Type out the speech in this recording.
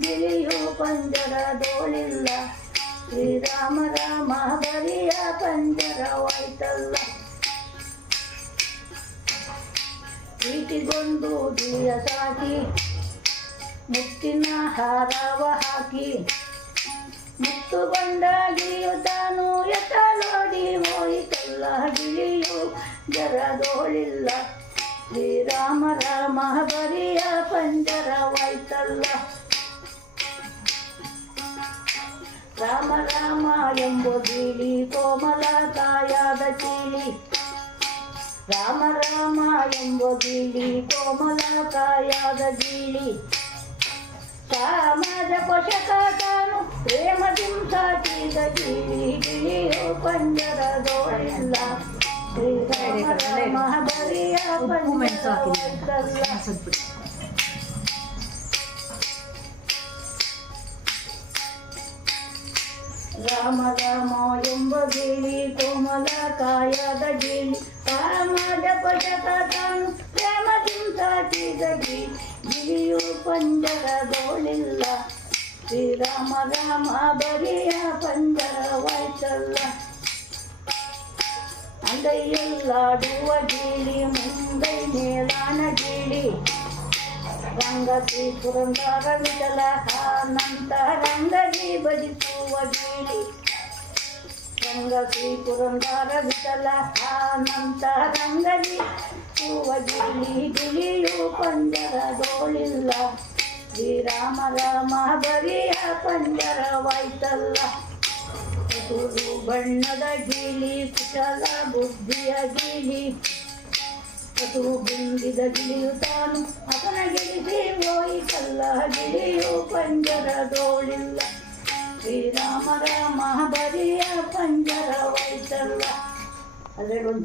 ಗಿಳಿಯು ಪಂಜರದೋಳಿಲ್ಲ. ಶ್ರೀರಾಮ ರಾಮ ಬರಿಯ ಪಂಜರವಾಯ್ತಲ್ಲ. ಪ್ರೀತಿಗೊಂಡು ಗಿಳಿಯ ಸಾಕಿ ಮುತ್ತಿನ ಹಾರವ ಹಾಕಿ ಮುತ್ತುಗೊಂಡ ಗಿಳಿಯು ತಾನು ಎತ್ತ ನೋಡಿ ಹೋಯಿತಲ್ಲ. ಗಿಳಿಯು ಜರದೋಳಿಲ್ಲ. ಶ್ರೀರಾಮ ರಾಮ ಬರಿಯ ಪಂಜರವಾಯ್ತಲ್ಲ. ರಾಮ ರಾಮ ಎಂಬ ಗಿಳಿ ಕೋಮಲ ಕಾಯಾದ ಚೀಲಿ. ರಾಮ ರಾಮ ಎಂಬ ಗಿಳಿ ಕೋಮಲ ಕಾಯಾದ ಗೀಳಿ. ಸಮಾಜ ಪೋಷಕ ತಾನು ಪ್ರೇಮದಿಂ ಸಾಕಿದ ಗಿಳಿ. ಗಿಳಿಯು ಪಂಜರದೋಳಿಲ್ಲ. ಶ್ರೀರಾಮ ರಾಮ ಬರಿಯ ಪಂಜರವಾಯ್ತಲ್ಲ. ರಾಮ ರಾಮ ಎಂಬ ಗಿಳಿ ಕೋಮಲ ಕಾಯದ ಗಿಳಿ. ಸಮಾಜ ಪೋಷಕ ತಾನು ಪ್ರೇಮದಿಂ ಸಾಕಿದ ಗಿಳಿ. ಗಿಳಿಯು ಪಂಜರದೋಳಿಲ್ಲ. ಶ್ರೀರಾಮ ರಾಮ ಬರಿಯ ಪಂಜರವಾಯ್ತಲ್ಲ. ಅಂಗೈಯಲ್ಲಾಡುವ ಗಿಳಿ ಮುಂಗೈ ಮೇಲಾನ ಗಿಳಿ. ರಂಗತಿ ಪುರಂದರ ವಿಠಲ ಅನಂತ ರಂಗದಿ ಭಜಿಸುವ ಗಿಳಿ. ರಂಗತಿ ಪುರಂದರ ವಿಠಲ ಅನಂತ ರಂಗದಿ ಭಜಿಸುವ ಗಿಳಿ. ಗಿಳಿಯು ಪಂಜರದೋಳಿಲ್ಲ. ಶ್ರೀರಾಮ ರಾಮ ಬರಿಯ ಪಂಜರವಾಯ್ತಲ್ಲ. ಹಸುರು ಬಣ್ಣದ ಗಿಳಿ ಕುಶಲ ಬುದ್ಧಿಯ ಗಿಳಿ. ಹಸು ಬಿಂಬಿದ ಗಿಳಿಯು ತಾನು ಅದನ ಗೆಳಿಸಿ ಹೋಯಿತಲ್ಲ. ಗಿಳಿಯು ಪಂಜರದೋಳಿಲ್ಲ. ಶ್ರೀರಾಮ ರಾಮ ಬರಿಯ ಪಂಜರವಾಯ್ತಲ್ಲ. ಅದರಲ್ಲಿ